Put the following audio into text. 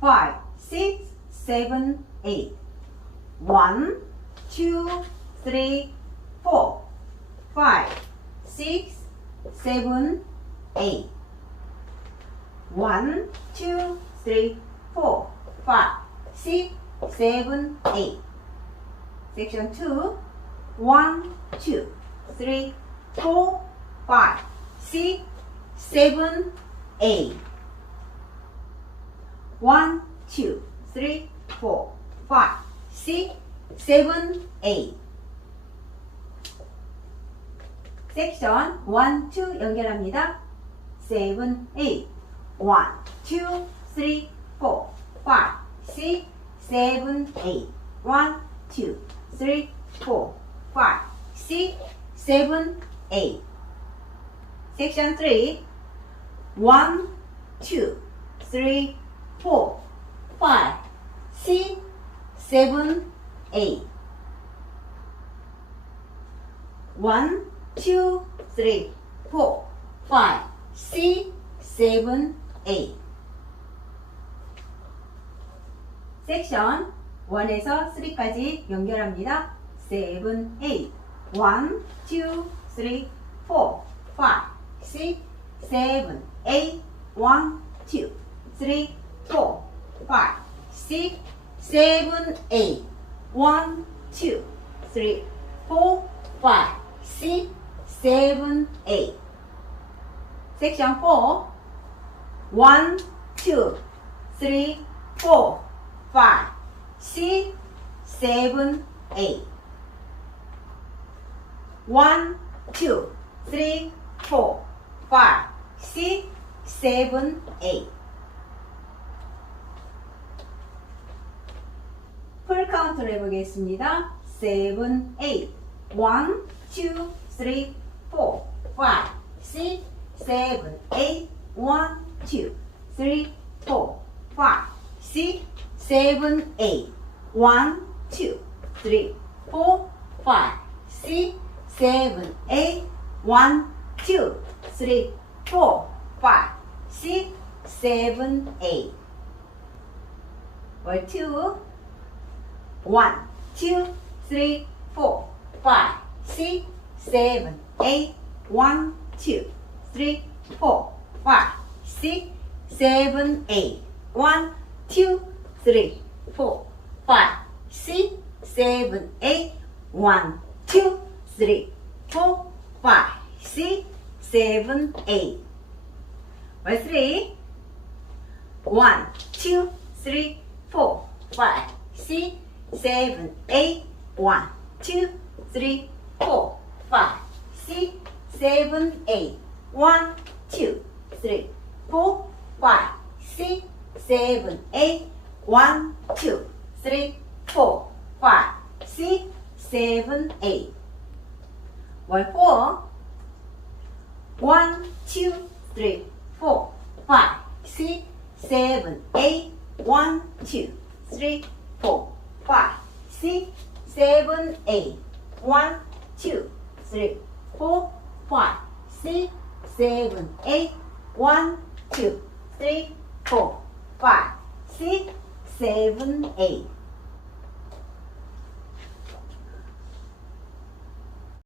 five, six, seven, eight. One, two, three, four, five, six, seven, eight. One, two, three, four, five, six, seven, eight. Section two. One, two, three, four, five, six, seven, eight. One, two, three, four, five, six, seven, eight. 섹션 1, 2 연결합니다. 7, 8. 1, 2, 3, 4, 5, 6, 7, 8. 1, 2, 3, 4, 5, 6, 7, 8. 섹션 3. 1, 2, 3, 4, 5, 6, 7, 8. 1, 2, 3, 4, 5, 6, 7, 8. 섹션 1에서 3까지 연결합니다. 7, 8. 1, 2, 3, 4, 5, 6, 7, 8. 1, 2, 3, four, five, six, seven, eight. One, two, three, four, five, six, seven, eight. Section four. One, two, three, four, five, six, seven, eight. One, two, three, four, five, six, seven, eight. 풀 카운트로 해보겠습니다. 7, 8. 1, 2, 3, 4, 5, 6, 7, 8. 1, 2, 3, 4, 5, 6, 7, 8. 1, 2, 3, 4, 5, 6, 7, 8. 1, 2, 3, 4, 5, 6, 7, 8. Or 2. 1, 2, 3, 4, 5, 6, 7, 8. 1, 2, 3, 4, 5, 6, 7, 8. 1, 2, 3, 4, 5, 6, 7, 8. 1, 2, 3, 4, 5, 6, 7, 8. Or 3. 1, 2, 3, 4, 5, 6, 7, 8. 1, 4, 5, 6, 7, 8. 1, 2, 3, 4, 5, 6, 7, 8. 1, 2, 3, 4, 5, 6, 7, 8. Or 4. 1, 2, 3, 4, 5, 6, 7, 8. 1, 2, 3, 4, 5, 6, 7, 8. 1, 2, 3, 4, 5, 6, 7, 8. 1, 2, 3, 4, 5, 6, 7, 8.